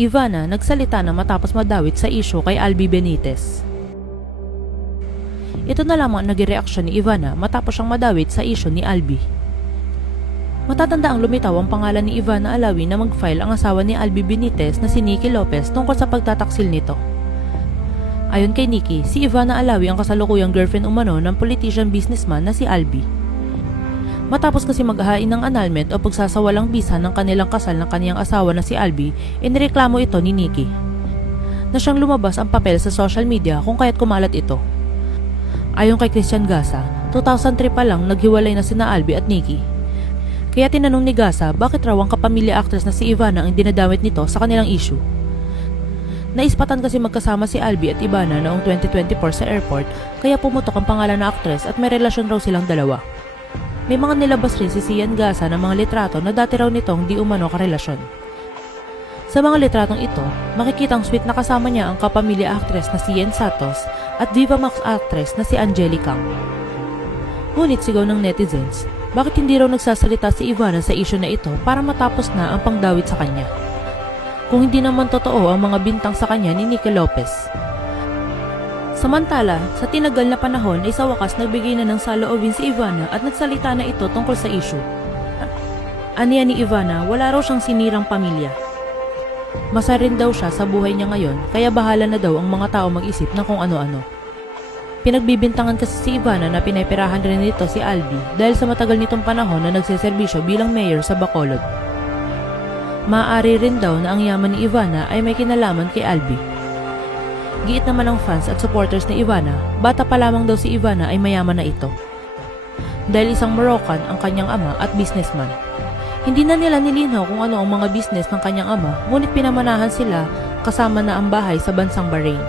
Ivana nagsalita na matapos madawit sa isyu kay Albi Benitez. Ito na lamang ang naging reaksyon ni Ivana matapos siyang madawit sa isyu ni Albi. Matatanda ang lumitaw ang pangalan ni Ivana Alawi na mag-file ang asawa ni Albi Benitez na si Nikki Lopez tungkol sa pagtataksil nito. Ayon kay Nikki, si Ivana Alawi ang kasalukuyang girlfriend umano ng politician businessman na si Albi. Matapos kasi maghahain ng annulment o pagsasawalang bisa ng kanilang kasal ng kaniyang asawa na si Albi, inireklamo ito ni Nikki na siyang lumabas ang papel sa social media kung kaya't kumalat ito. Ayon kay Christian Gasa, 2003 pa lang naghiwalay na sina Albi at Nikki. Kaya tinanong ni Gasa bakit raw ang kapamilya actress na si Ivana ang dinadamit nito sa kanilang issue. Naispatan kasi magkasama si Albi at Ivana noong 2024 sa airport kaya pumutok ang pangalan na actress at may relasyon raw silang dalawa. May mga nilabas rin si Sian Gasa ng mga litrato na dati raw nitong di umano karelasyon. Sa mga litratong ito, makikitang sweet na kasama niya ang kapamilya actress na si Yen Santos at Viva Max actress na si Angelica. Ngunit sigaw ng netizens, bakit hindi raw nagsasalita si Ivana sa issue na ito para matapos na ang pangdawit sa kanya? Kung hindi naman totoo ang mga bintang sa kanya ni Nikki Lopez. Samantala, sa tinagal na panahon ay sa wakas nagbigay na ng saloobin si Ivana at nagsalita na ito tungkol sa issue. Aniya ni Ivana, wala raw siyang sinirang pamilya. Masaya rin daw siya sa buhay niya ngayon kaya bahala na daw ang mga tao mag-isip ng kung ano-ano. Pinagbibintangan kasi si Ivana na pinapirahan rin nito si Albi dahil sa matagal nitong panahon na nagseserbisyo bilang mayor sa Bacolod. Maaari rin daw na ang yaman ni Ivana ay may kinalaman kay Albi. Giit naman ng fans at supporters ni Ivana, bata pa lamang daw si Ivana ay mayaman na ito. Dahil isang Moroccan ang kanyang ama at businessman. Hindi na nila nilinaw kung ano ang mga business ng kanyang ama, ngunit pinamanahan sila kasama na ang bahay sa bansang Bahrain.